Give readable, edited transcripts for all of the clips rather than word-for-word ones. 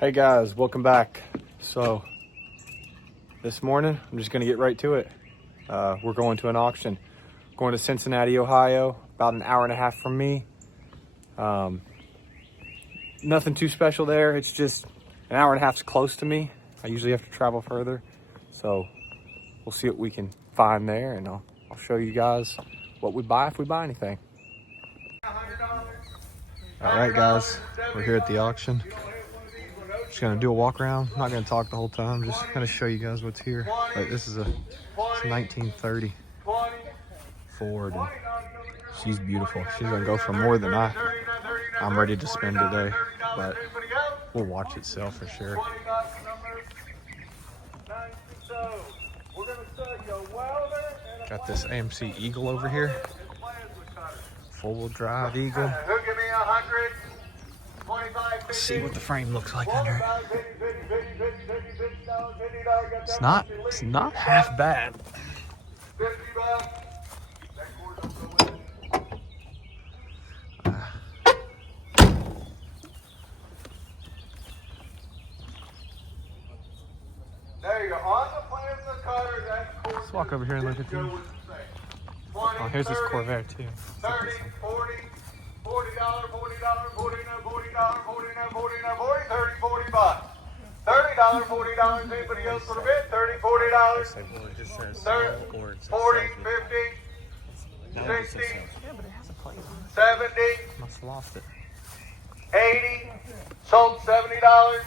Hey guys, welcome back. So this morning, I'm just gonna get right to it. We're going to an auction. Going to Cincinnati, Ohio, about an hour and a half from me. Nothing too special there. It's just an hour and a half's close to me. I usually have to travel further. So we'll see what we can find there, and I'll show you guys what we buy if we buy anything. All right guys, we're here at the auction. Just gonna do a walk around. I'm not gonna talk the whole time, just gonna show you guys what's here. But this is a 1930 Ford, and she's beautiful. She's gonna go for more than I'm ready to spend today, but we'll watch it sell for sure. Got this AMC Eagle over here, four-wheel drive Eagle. Let's see what the frame looks like under it. It's not half bad. Let's walk over here and look at these. Oh, here's this Corvair too. $30, $40, anybody else for a bid? $30, $40, 40, 50, 60, 70, must have lost it. 80, sold $70.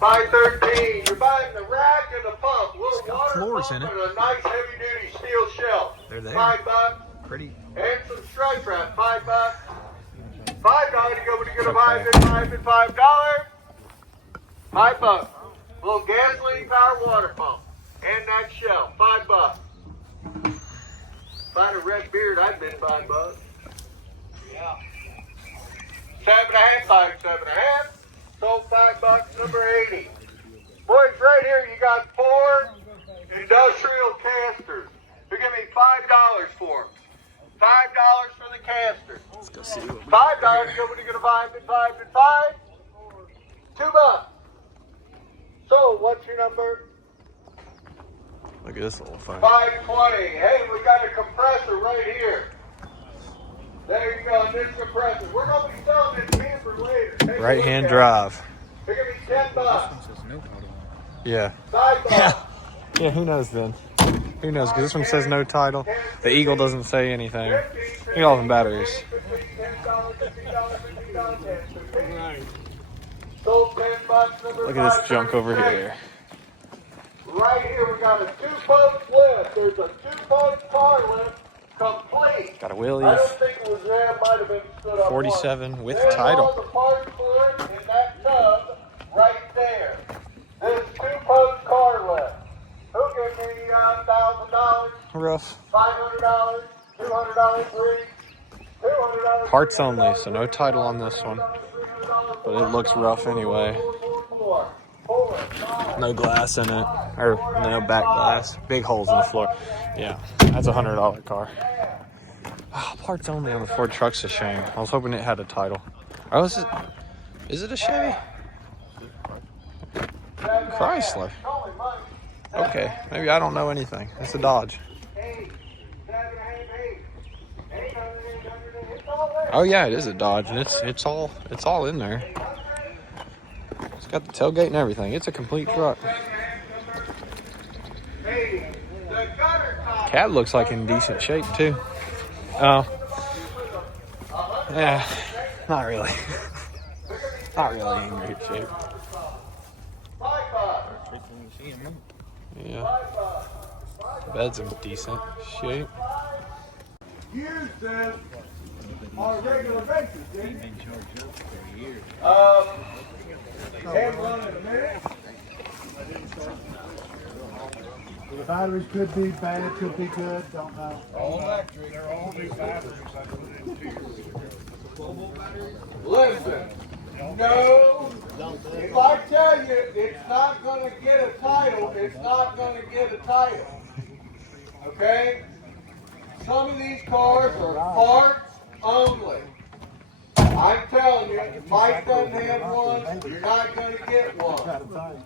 Buy 13. You're buying the rack and the pump. It's got floors in it. And a nice heavy-duty steel shelf. They're there. $5. Pretty. And some stripe wrap. $5. $5. You go when you get a $5. $5. A little gasoline powered water pump. And that shelf. $5. Find a red beard, I'd bid $5. Yeah. 7.5 by 7.5. Sold $5. Number 80. Boys, right here you got 4 industrial casters. They're giving me $5 for them. $5 for the casters. Let's go see what $5. Go when you get a $5 and $5 and $5. $2. So what's your number? Look at this little thing. 520. Hey, we got a compressor right here. There you go, this compressor. We're going to be selling this camper later. Right-hand drive. They're going to be $10. Yeah. Yeah, who knows then? Who knows, because this one says no title. The Eagle doesn't say anything. Look at all them batteries. Look at this junk over here. Right here, we got a 2-post lift. There's a 2-post car lift. Complete. Got a wheelie. I don't think it was there. Might have been stood up 47 with title. All the parts for it in that tub right there. This 2-post car lift. Who gave me $1,000? Rough. $500, $200 free. $200. Parts only, so no title on this one. But it looks rough anyway. No glass in it, or no back glass. Big holes in the floor. Yeah, that's a $100 car. Oh, parts only on the Ford truck's a shame. I was hoping it had a title. Oh, is it a Chevy? Chrysler. Okay, maybe I don't know anything. It's a Dodge. Oh yeah, it is a Dodge, and it's all in there. It's got the tailgate and everything. It's a complete truck. Cat looks like in decent shape too. Oh, yeah, not really. Not really in great shape. Yeah, bed's in decent shape. Use this on a regular basis, didn't you? Can't run in a minute. The batteries could be bad, could be good, don't know. All electric, they're all big batteries. Listen, no, if I tell you it's not going to get a title, it's not going to get a title. Okay? Some of these cars are parts only. I'm telling you, if Mike doesn't have one, you're not going to get one.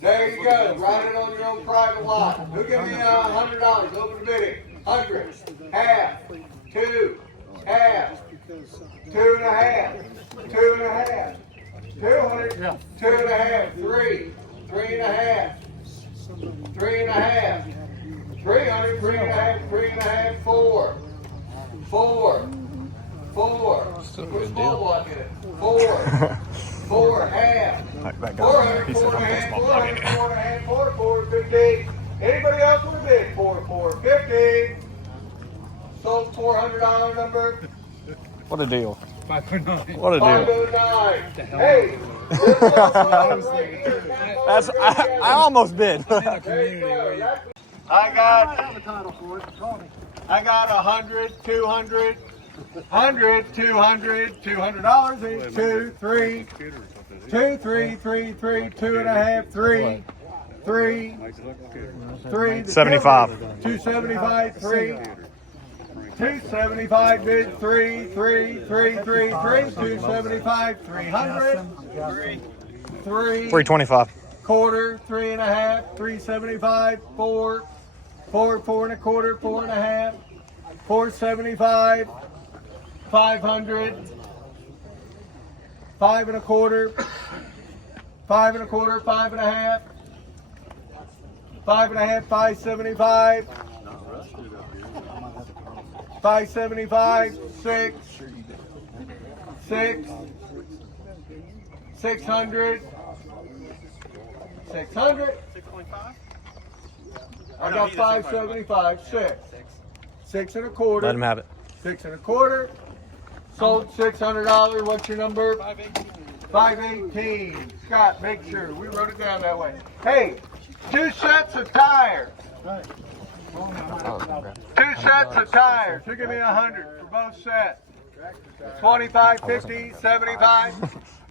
There you go. Write it on your own private lot. Who give me $100? Open the bidding. 100, half, 2, half, 2.5, 2.5, 200, 2.5, 3, 3.5, 3.5, 300, 3.5, 3.5, 4, 4, 4. Which small one is it? 4, 4, half, 400, 4.5, 400, 4.5, 4, 4, 15. Anybody else with a bid? 4, 4, 15. Sold $400 number. What a deal. 509. What a deal. 509. Hey, this little right here. That's I almost bid. There you go. I got 100, 200, 100, 200, $200, 2, 3, 2, 3, 3, 3, 2.5, 3, 3, 3, 75. 275, 3, 275 bid, 3, 3, 3, 3, 3, 275, 300, 3, 325. quarter, 3.5, 375, 4, 4, 4.25, 4.5, 475, 500, 5.25, 5.25, 5.5, 5.5, 575, 575, 6, 6, 600, 600. I got 575, 6. 6.25. Let him have it. 6.25. Sold $600. What's your number? 518. Scott, make sure. We wrote it down that way. Hey, 2 sets of tires. 2 sets of tires. Who give me 100 for both sets? 25, 50, 75,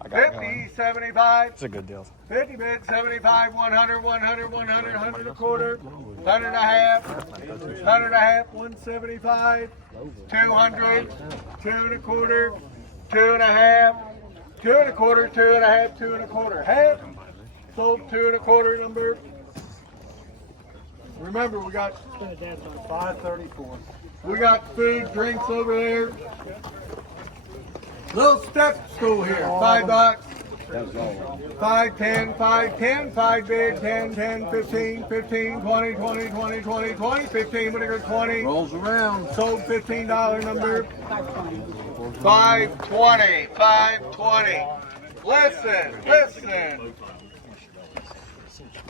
50, 75. It's a good deal. 50 bid, 75, 100, 100, 100, 100.25, 100.5, 100.5, 175, 200, 2.25, 2.5, 2.25, 2.5, 2.25. Half. Sold 2.25 number. Remember, we got 534. We got food, drinks over there. Little step stool here, $5. 5, 10, 5, 10, 5 bid, 10, 10, 15, 15, 20, 20, 20, 20, 20, 15, what are 20? Rolls around. Sold $15 number. 520, 520. Listen.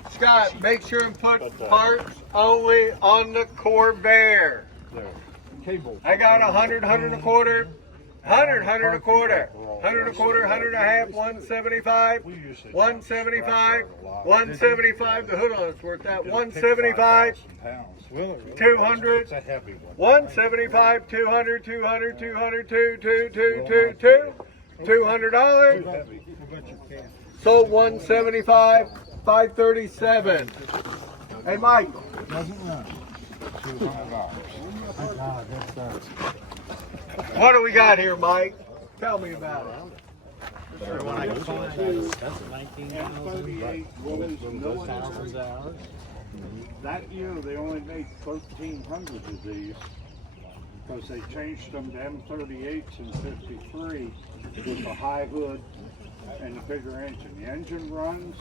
Scott, make sure and put parts only on the Corvair. Cable. I got 100, 100.25, 100, 100.25, 100.25, 100.5, 175, 175, 175. The hood on it's worth that. 175, 200, 175, 200, 200, 200, 2, 2, 2, 2, 2, $200. Sold 175, 537. Hey, Michael. What do we got here, Mike? Tell me about it. That year they only made 1,300 of these because they changed them to M38s in '53 with the high hood and the bigger engine. The engine runs.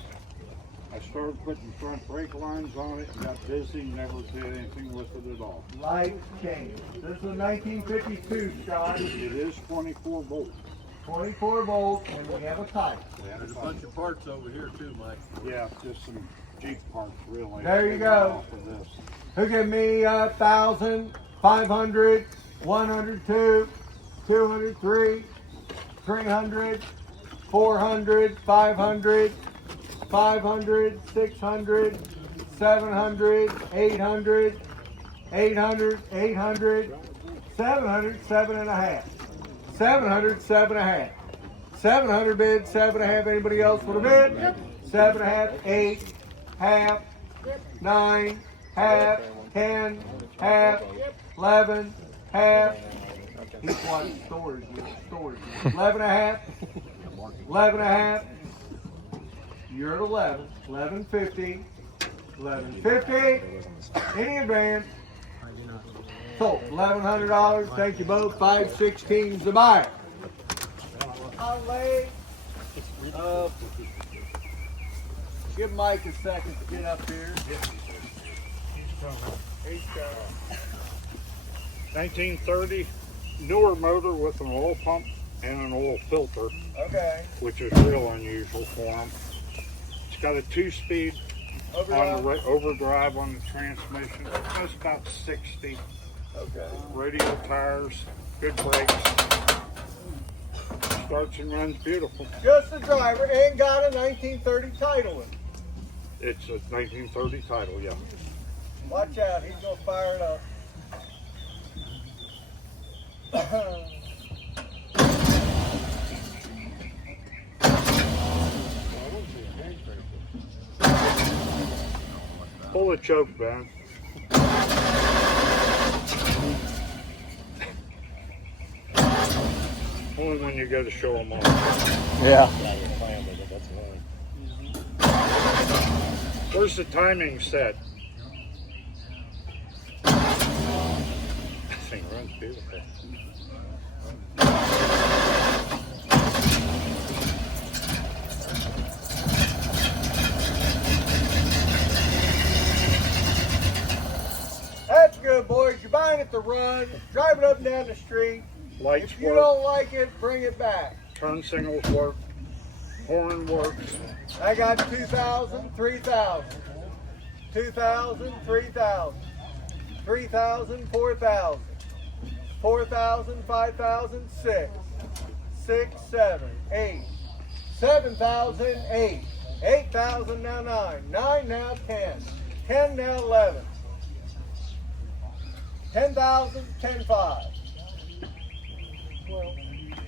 I started putting front brake lines on it and got busy, never did anything with it at all. Life changed. This is 1952, Scott. It is 24 volts. 24 volts, and we have a pipe. There's a bunch of parts over here too, Mike. Yeah, just some Jeep parts really. There you go. Off of this. Who give me 1,000, 500, 102, 203, 300, 400, 500, 500, 600, 700, 800, 800, 800, 700, 7.5. 700, 7.5. 700 bid, 7.5. Anybody else want a bid? 7.5, 8, half, 9, half, 10, half, 11, half, He's watching stores. 11 and a half. 11 and a half. You're at 11. 11.50. 11.50. Any advance. So $1,100. Thank you both. 516's the buyer. Outlay. Give Mike a second to get up here. He's 1930, newer motor with an oil pump and an oil filter, okay. which is real unusual for them. It's got a 2-speed overdrive on the transmission. It goes about 60. Okay. Radial tires, good brakes. Starts and runs beautiful. Just the driver, ain't got a 1930 title in it. It's a 1930 title, yeah. Watch out, he's gonna fire it up. Pull the choke back. Only when you go to show them off. Yeah. Where's the timing set? This thing runs beautiful. That's good, boys. You're buying it to run. Drive it up and down the street. Lights If you work. don't like it, bring it back. Turn signals work. Horn works. I got 2,000, 3,000. 2,000, 3,000. 3,000, 4,000. 4,000, 5,000, 6. 6, 7, 8. 7,000, 8. 8,000 now 9. 9 now 10. 10 now 11. 10,000, 10, 5.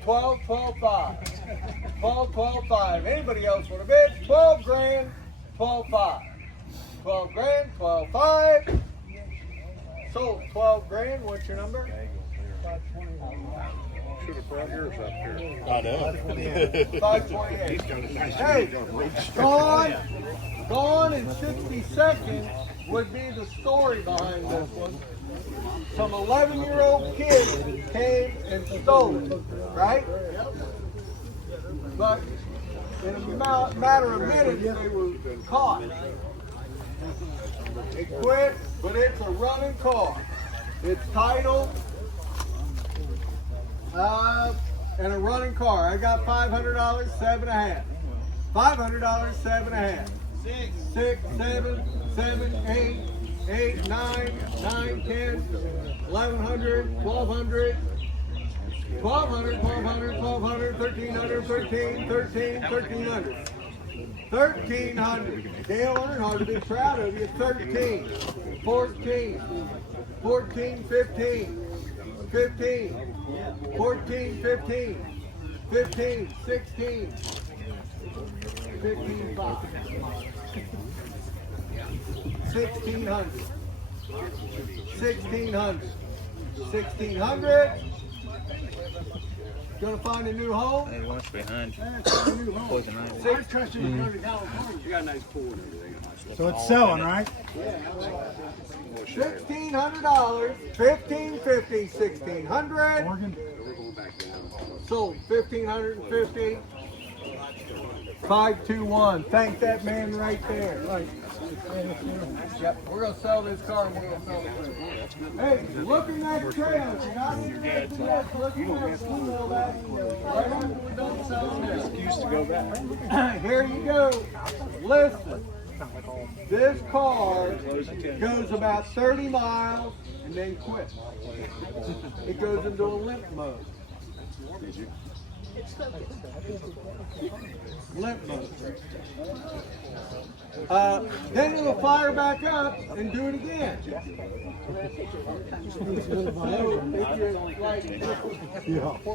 12, 12, 5. 12, 12, 5. Anybody else want a bid? 12 grand, 12, 5. 12 grand, 12, 5. Sold 12 grand. What's your number? Should have brought yours up here. I know. 528. He's got a nice Hey, road. gone in 60 seconds would be the story behind this one. Some 11-year-old kid came and stole it, right? But in a matter of minutes, they were caught. It quit, but it's a running car. It's titled, and a running car. I got $500, 7.5. $500, 7.5. 6, 7, 7, 8, 8, 9, 9, 10, 1,100, 1,200, 1,200, 1,200, 1,200, 1,300, 13, 13, 1,300. 1,300. Dale Earnhardt would be proud of you. 13, 14, 14, 15, 15, 14, 15, 15, 16, 15, 5. 1,600. 1,600. 1,600. Gonna find a new home? Hey, what's behind you? Closing eye. So it's selling, right? $1,600. 1,550. 1,600. Morgan? Sold 1,550. 521. Thank that man right there. Right. Yep, we're gonna sell this car and we're gonna sell it. Hey, looking at the trail, if you're not interested in this, look at that, email that right after we're done selling this. Excuse to go back. Here you go. Listen, this car goes about 30 miles and then quits. It goes into a limp mode. Limp mode. Then it'll fire back up and do it again. So if you like,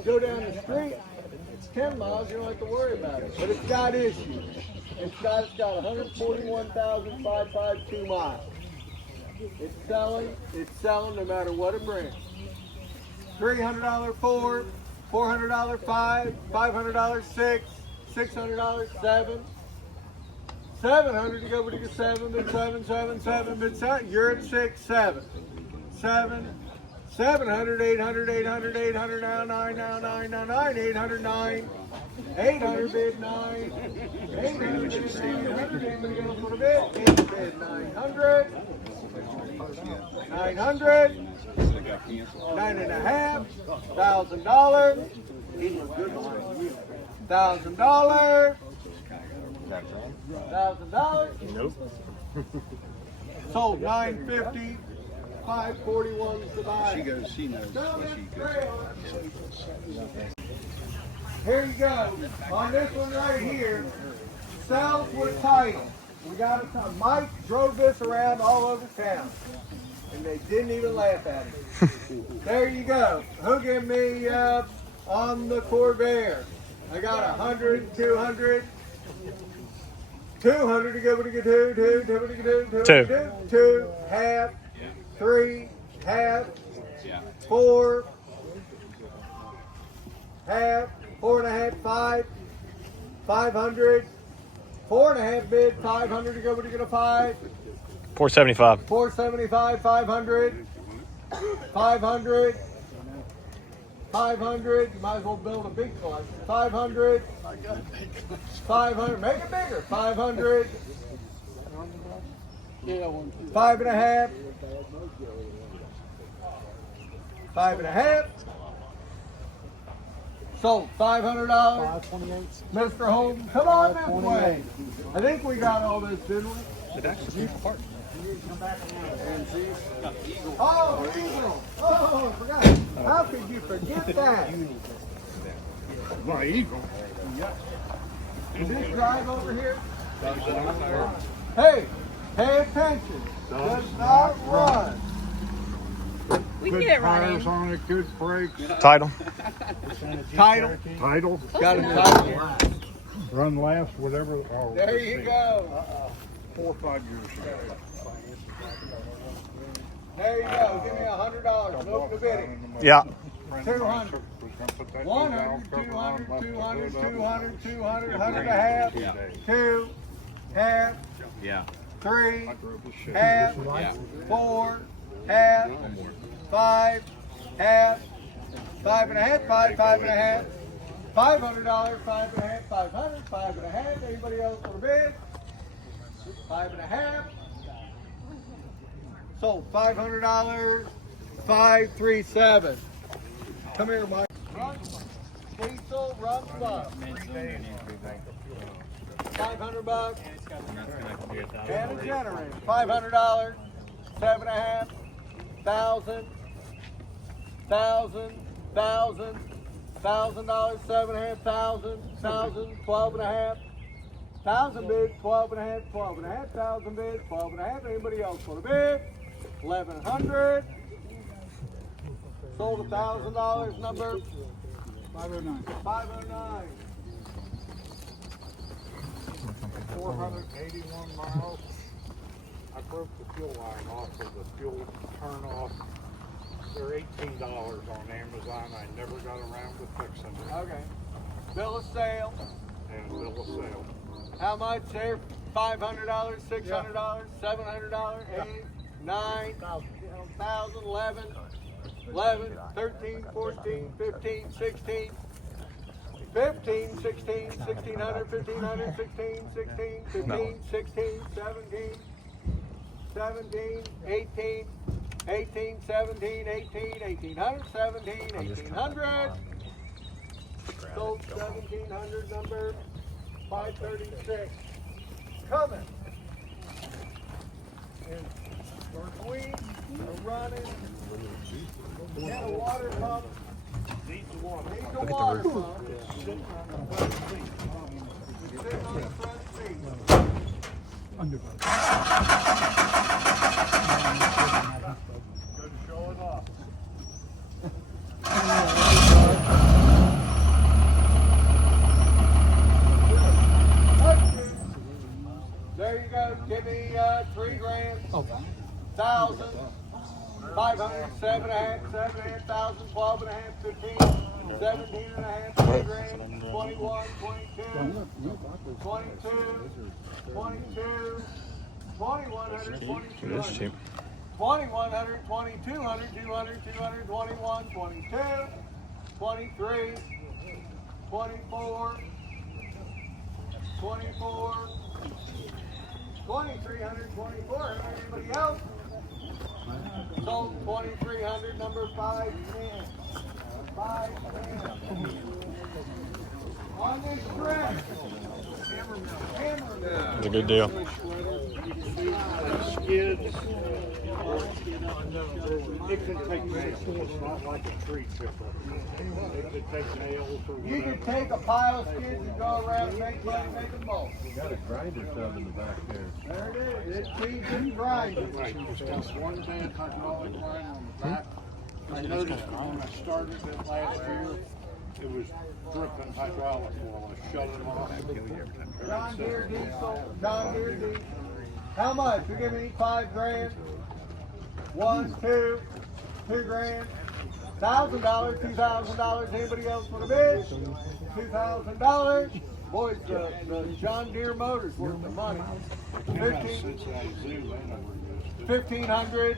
go down the street, 10 miles, you don't have to worry about it. But it's got issues. It's got 141,552 miles. It's selling no matter what it brings. $300 4, $400 5, $500 6, $600 7, $700 to go with the 7, bid 7, 7, 7, bid 7. You're at 6, 7, 7, 700, 800, 800, 800 now, 9 now, 9 now, 9, 800, 9, 800 bid 9, 800 bid 900. Anybody gonna put a bid? 8 bid 900, 900. $9.5, $1,000. He was good behind you. $1,000. $1,000. Nope. Sold $950. $541 to buy. She knows what she goes. Here you go. On this one right here, sells with title. We got a Mike drove this around all over town, and they didn't even laugh at him. There you go. Who give me on the Corvair? I got 100, 200, 200 to go with the 2, half, 3, half, 4, half, 4.5, 5, 500, 4.5 bid, 500 to go with the 5, 475. 475, 500, 500, 500. You might as well build a big collection. 500, 500. Make it bigger. 500, 5.5, 5.5. Sold $500. Mr. Holden, come on this way. I think we got all this, didn't we? It actually came apart. Oh, Eagle. Oh, I forgot. How could you forget that? My Eagle. Did this drive over here? Hey, pay attention. Does not run. We can get it running. Tires on it, good brakes. Title. Title. Title. Got a title. Run last, whatever. Oh, There you go. 4 or 5 years ago. There you go. Give me $100. Move the bidding. Yeah. 200. 100, 200, 200, 200, 200, 100 and a half, 2, half, 3, half, 4, half, 5, half, 5.5, 5, 5.5, $500, 5.5, 500, 5.5. Anybody else for a bid? 5.5. Sold $500, 537. Come here, Mike. Diesel, run bus. $500. And a generator. $500. 7.5. 1,000. $1,000. $1,000. $1,000. 7.5. 1,000. 1,000. 12.5. 1,000 bid. 12.5. 12.5. 1,000 bid. 12.5. Anybody else want a bid? 1,100. Sold $1,000. Number 509. 509. 481 miles. I broke the fuel line off of the fuel turn off. They're $18 on Amazon. I never got around to fixing it. Okay. Bill of sale. And bill of sale. How much there? $500, $600, $700, 8, 9, 1,000, 11, 11, 13, 14, 15, 16, 15, 16, 1,600, 1,500, 16, 16, 15, 16, 17, 17, 18, 18, 17, 18, 1,800, 17, 1,800. Sold 1,700, number 536. Coming. And Darkwing are running. Got a water pump. Needs a water pump. Sitting on the front seat. Underboat. Good to show it off. There you go. Give me $3 grand. 1,000. 500, 7.5, 7,500, 12.5, 15, 17.5, 3 grand, 21, 22, 22, 22, 2100, It is cheap. 2100, 2200, 200, 200, 21, 22, 23, 24, 24, 2300, 2400. Anybody else? Sold 2300, number 510. 510. On this trip. It's a good deal. Skids. It can take nails. It's not like a tree chipper. It could take nails or You could take a pile of skids and go around and make money, make them both. Got a grinder tub in the back there. There it is. It feeds and grinds. Right, it's got one bad hydraulic line on the back. I noticed when I started it last year, it was dripping hydraulic oil. I shut it off. John Deere diesel. John Deere diesel. How much? You give me 5 grand. 1, 2, 2 grand. $1,000, $2,000. Anybody else want a bid? $2,000. Boys, the John Deere motor's worth the money. 1,500.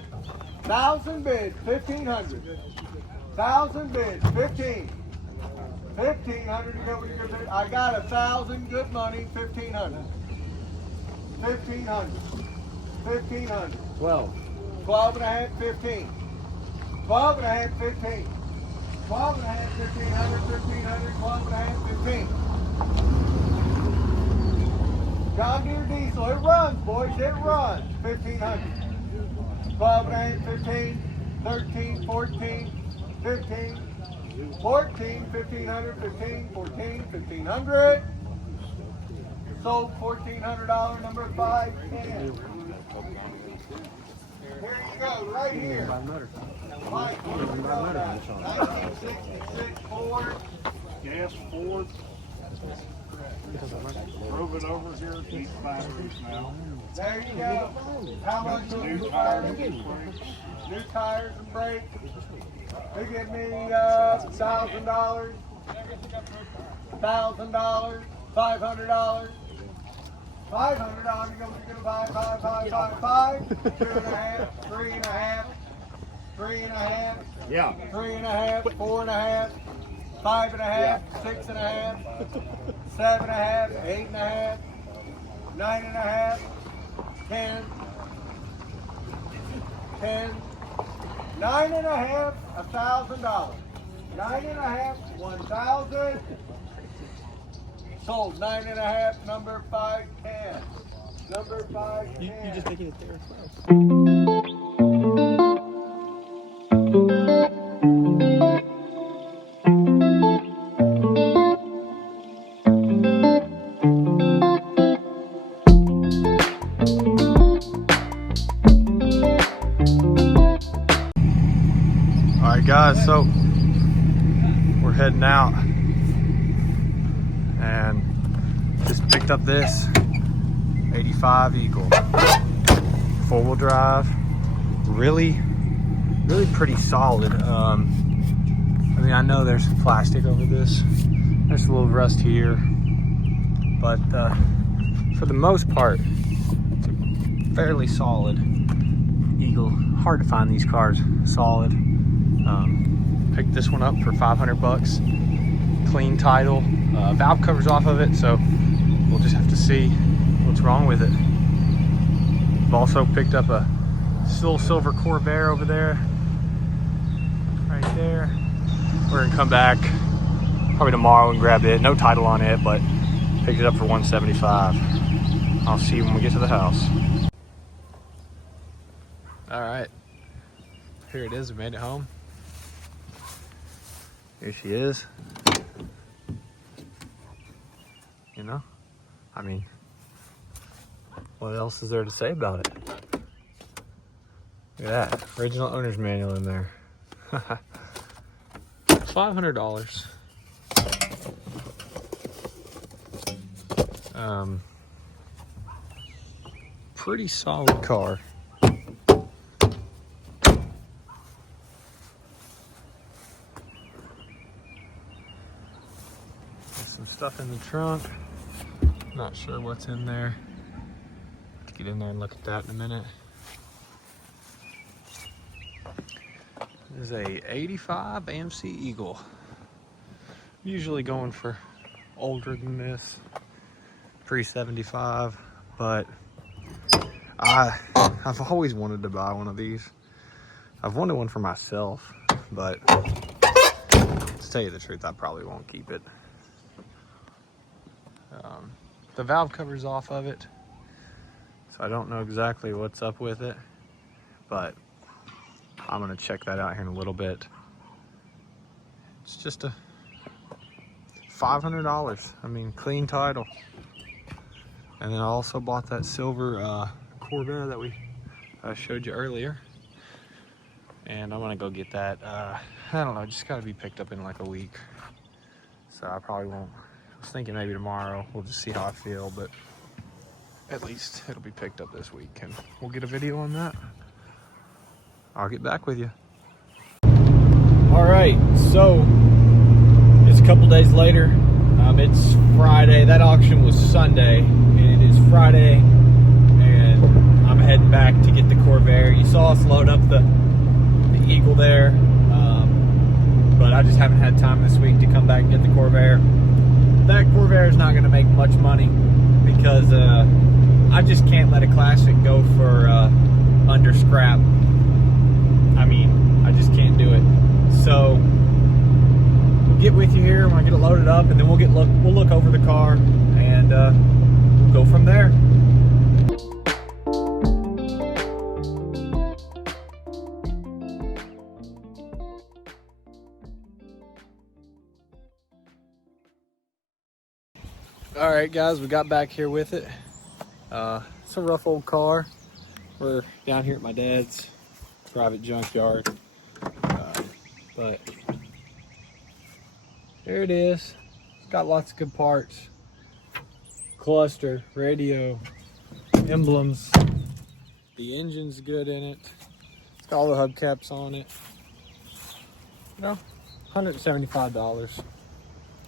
1,000 bids. 1,500. 1,000 bids. 15. 1,500. You know what you're gonna bid? I got 1,000. Good money. 1,500. 1,500. 1,500. 12. 12 and a half, 15. 12 and a half, 15. 12 and a half, 1,500, 1,500, 12 and a half, 15. John Deere diesel, it runs, boys, it runs. 1,500. 12 and a half, 15, 13, 14, 15, 14, 1,500, 15, 14, 1,500. Sold $1,400, number 510. Here you go, right here. 1966 Ford. Gas Ford. Drove it over here, deep batteries now. There you go. How much New new tires tires? and brakes. New tires and brakes. They give me $1,000, $1,000, $500. $500, you're gonna buy 5, 5, 5, 5, 2.5, 3.5, 3.5, Yeah. 3.5, 4.5, 5.5, 6.5, 7.5, 8.5, 9.5, 10, 10, 9.5, $1,000. 9.5, 1,000. Sold 9.5, number 510. Number 510. You just making it there. All right, guys. So we're heading out. And just picked up this 85 Eagle, 4-wheel drive, really pretty solid. I mean, I know there's some plastic over this, there's a little rust here, but for the most part, it's a fairly solid Eagle. Hard to find these cars solid. Picked this one up for 500 bucks. Clean title, valve covers off of it, so we'll just have to see what's wrong with it. I've also picked up a still silver Corvair over there, right there. We're gonna come back probably tomorrow and grab it. No title on it, but picked it up for $175. I'll see you when we get to the house. All right, here it is. We made it home. Here she is. You know, I mean, what else is there to say about it? Look at that, original owner's manual in there. $500. Pretty solid car. in the trunk. Not sure what's in there. Let's get in there and look at that in a minute. This is a 85 AMC Eagle. Usually going for older than this, pre-75, but I've always wanted to buy one of these. I've wanted one for myself, but to tell you the truth, I probably won't keep it. The valve cover's off of it, so I don't know exactly what's up with it, but I'm gonna check that out here in a little bit. It's just a $500. I mean, clean title. And then I also bought that silver Corvair that we showed you earlier. And I'm gonna go get that. I don't know, just gotta be picked up in like a week. So I probably won't. I was thinking maybe tomorrow. We'll just see how I feel, but at least it'll be picked up this week and we'll get a video on that. I'll get back with you. All right, so it's a couple days later. It's Friday. That auction was Sunday, and it is Friday, and I'm heading back to get the Corvair. You saw us load up the Eagle there, but I just haven't had time this week to come back and get the Corvair. That Corvair is not going to make much money because I just can't let a classic go for under scrap. I mean, I just can't do it. So we'll get with you here when I get it loaded up, and then we'll look over the car and we'll go from there. All right, guys, we got back here with it. It's a rough old car. We're down here at my dad's private junkyard, but there it is. It's got lots of good parts. Cluster, radio, emblems. The engine's good in it. It's got all the hubcaps on it. You know, $175.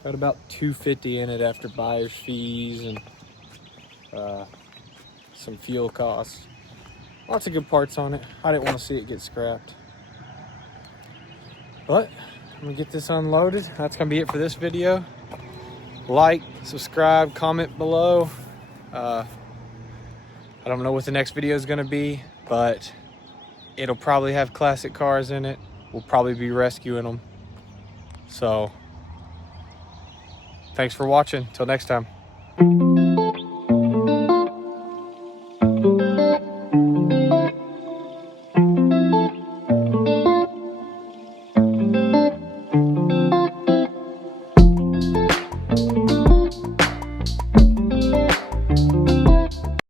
Got about $250 in it after buyer's fees and some fuel costs. Lots of good parts on it. I didn't want to see it get scrapped. But I'm gonna get this unloaded. That's gonna be it for this video. Like, subscribe, comment below. I don't know what the next video is gonna be, but it'll probably have classic cars in it. We'll probably be rescuing them. So thanks for watching. Till next time.